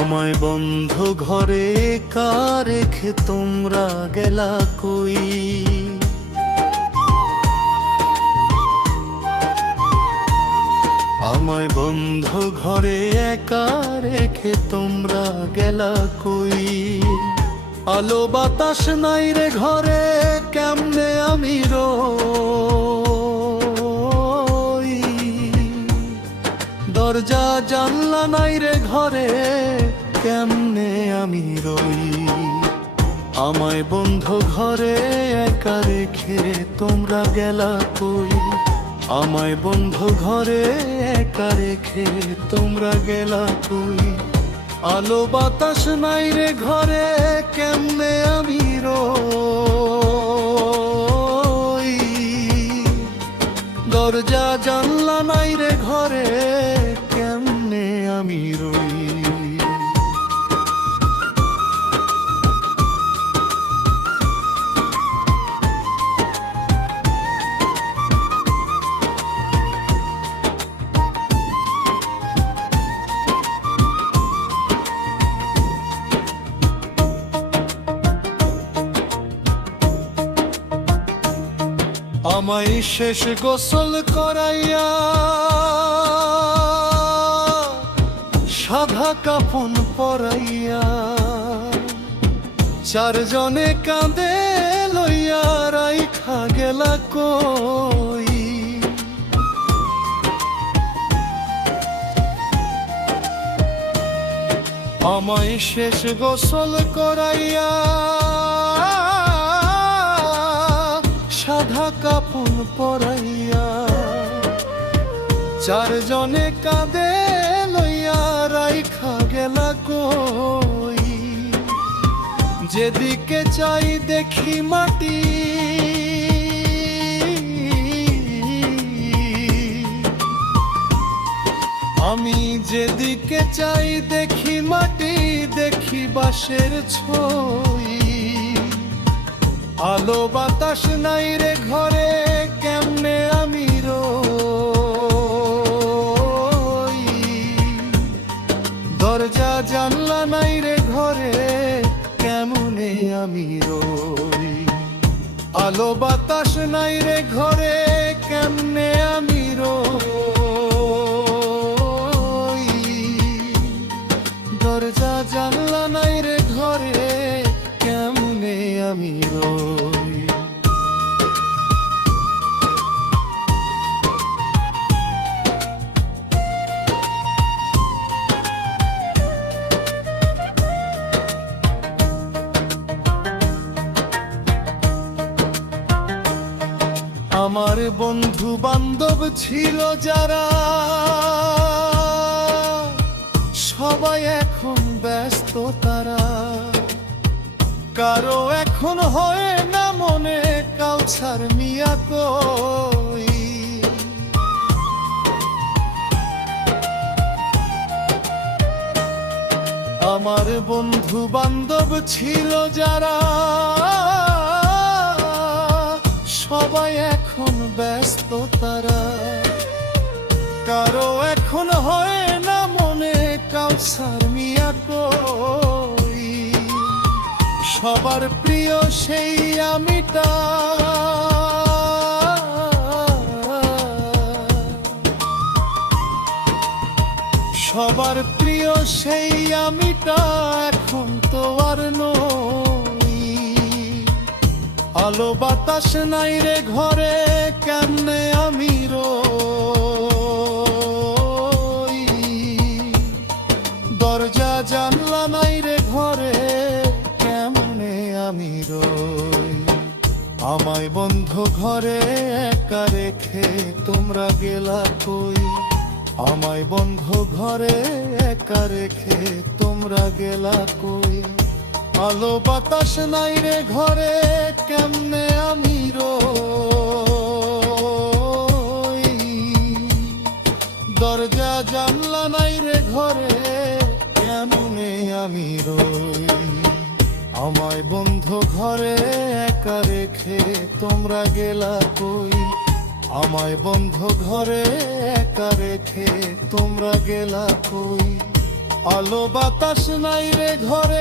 আমায় বন্ধ ঘরে একা রেখে তোমরা গেলা কই। আমায় বন্ধ ঘরে একা রেখে তোমরা গেলা কই। আলো বাতাস নাই রে ঘরে, কেমনে আমি রই। দরজা জানলা নাই রে ঘরে, কেমনে আমি রই। আমায় বন্ধ ঘরে একা রেখে তোমরা গেলা কই। আমায় বন্ধ ঘরে একা রেখে তোমরা গেলা কই। আলো বাতাস নাই রে ঘরে, কেমনে আমি রই। দরজা জানলা নাই রে ঘরে, কেমনে আমি রই। আমায় শেষ গোসল করাইয়া সাদা কাফন পরাইয়া, চারজনে কাঁদে লইয়া রাইখা গেলা কই। আমায় শেষ গোসল করাইয়া সাদা কাফন পরাইয়া, চারজনে কাঁদে লইয়া রাইখা গেলা কই। যেদিকে চাই দেখি মাটি, আমি যেদিকে চাই দেখি মাটি, দেখি বাঁশের ছই। আলো বাতাস নাই রে ঘরে, কেমনে আমি রই। দরজা জানলা নাই রে ঘরে, কেমনে আমি রই। আলো বাতাস নাই রে ঘরে, কেমনে আমি রই। দরজা জানলা নাই রে ঘরে, কেমনে আমি রই। আমার বন্ধু বান্ধব ছিল যারা, সবাই এখন ব্যস্ত তারা। কারো এখন হয় না মনে কাউছার মিয়া কই। আমার বন্ধু বান্ধব ছিল যারা, সবাই এখন ব্যস্ত তারা। কারো এখন হয় না মনে কাউছার মিয়া কই। সবার প্রিয় সেই আমিটা, সবার প্রিয় সেই আমিটা এখন তো আর নই। আলো বাতাস নাই রে ঘরে, কেমনে আমি রই। দরজা জানলা নাই রে ঘরে, কেমনে আমি রই। আমায় বন্ধ ঘরে একা রেখে তোমরা গেলা কই। আমায় বন্ধ ঘরে একা রেখে তোমরা গেলা কই। আলো বাতাস নাই রে ঘরে, কেমনে আমি রই। দরজা জানলা নাই রে ঘরে, কেমনে আমি রই। আমায় বন্ধ ঘরে একা রেখে তোমরা গেলা কই। আমায় বন্ধ ঘরে একা রেখে তোমরা গেলা কই। আলো বাতাস নাই রে ঘরে,